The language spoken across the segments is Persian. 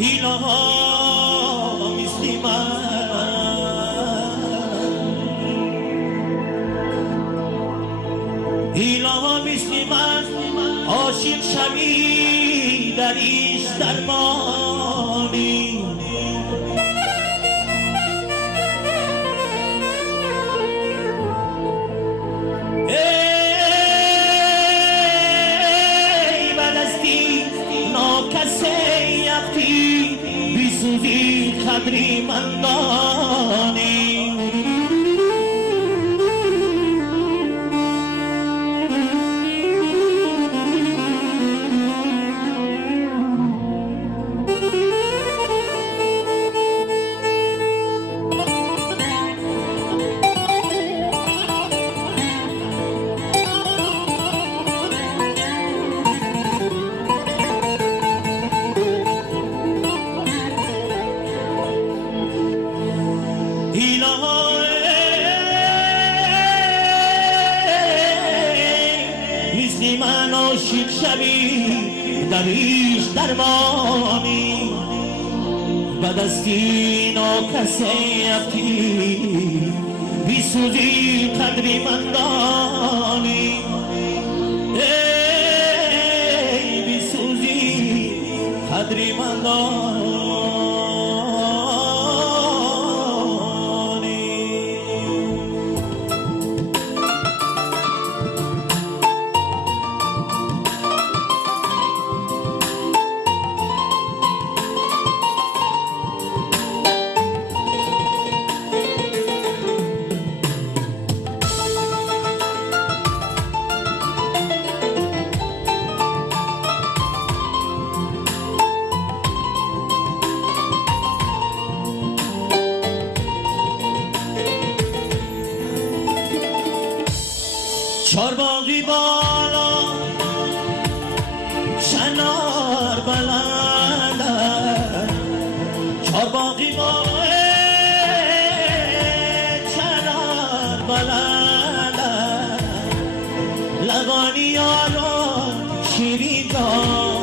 اینا مثل من، اینا مثل من عاشق شوی در ایش درمانی. ای بدستی ناکسی یختی بیسوزی قدری من دانی. مثل من عاشق شوی در ایش درمانی. بدستی ناکسی افتی بیسوزی قدری من دانی. ای بیسوزی قدری من دانی. چارباغی بالا شنار بلند، چارباغی بالا شنار بلند. لبانی یارو شیری جان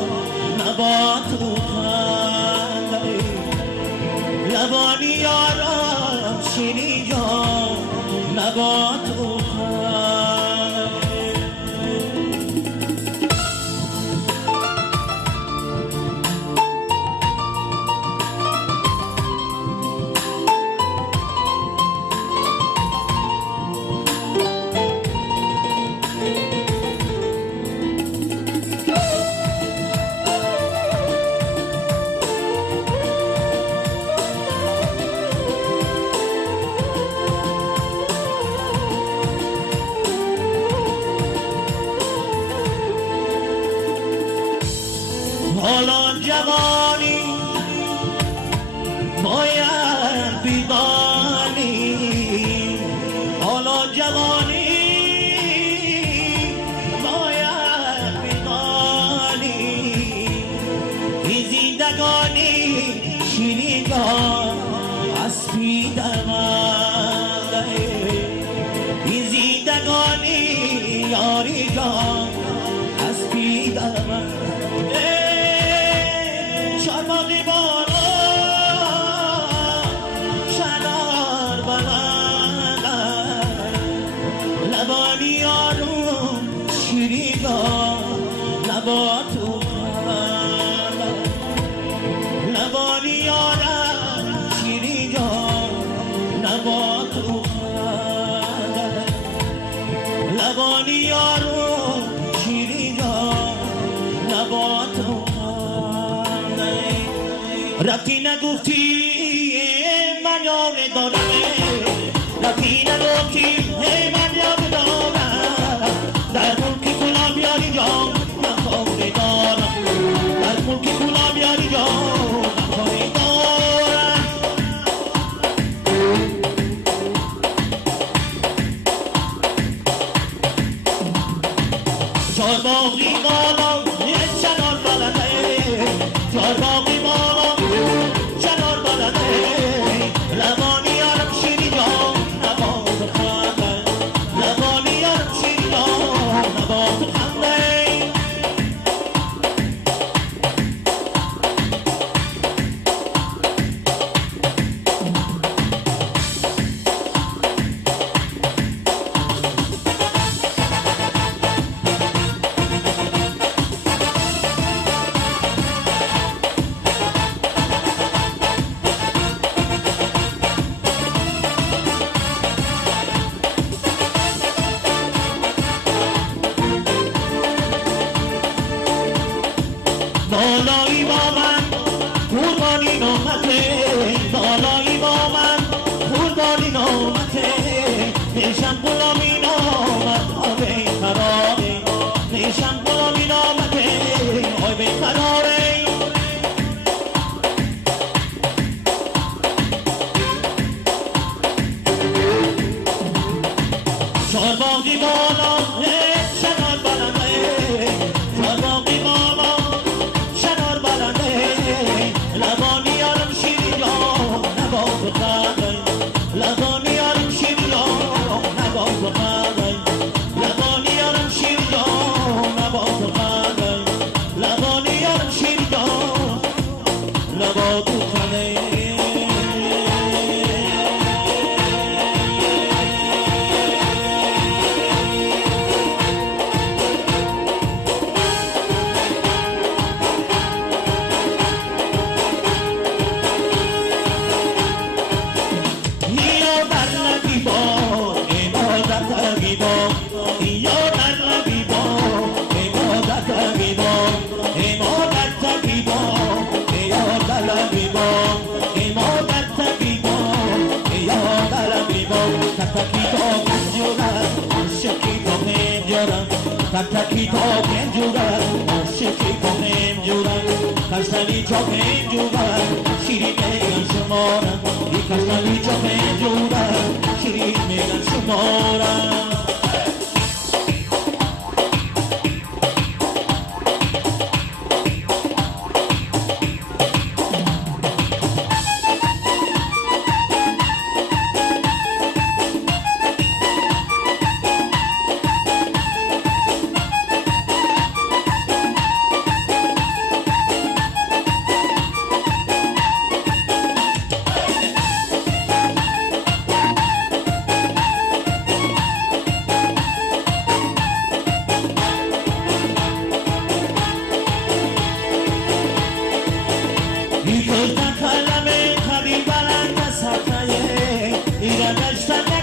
نبات خنده، لبانی یارو شیری جان نبات حالا جوانی باید بیدانی. حالا جوانی باید بیدانی. این زندگانی شیرین جان اسبی درمانده. این زندگانی یاری جان اسبی درمانده. چارباغی بالا شنار بلند، لبانی یارو شیری جان نباتو خنده. لبانی یارو شیری جان نباتو خنده. لبانی یارو شیری جان نباتو رفتی نگفتی من یاد دارم، رفتی نگفتی من یاد دارم. در ملک خدا بیاری جان من خواهی دارم، در ملک خدا بیاری جان من خواهی دارم. چارباغی بالا چنار بلنده، چارباغی بالا چنار بلنده. لبانی یارم شیری جان نبات خنده. بالایی با من قربانی نامته بالایی با من قربانی نامته نیشم غلامی نامت آبه خرابه نیشم غلامی نامته آبه خرابه چارباقی بالا شنار بلنده چارباقی بالا شنار بلنده لبانی یارم شیری جان نباز و خدای لبانی یارم شیری جان نباز و خدای لبانی یارم شیری جان نباز و خدای لبانی یارم شیری جان نباز و خدای تکی تا پنجورم عاشقی کنم جورم کشتنی چا پنجورم شیرین میگن شمارم ای کشتنی چا پنجورم شیرین میگن شمارم ایران داشتن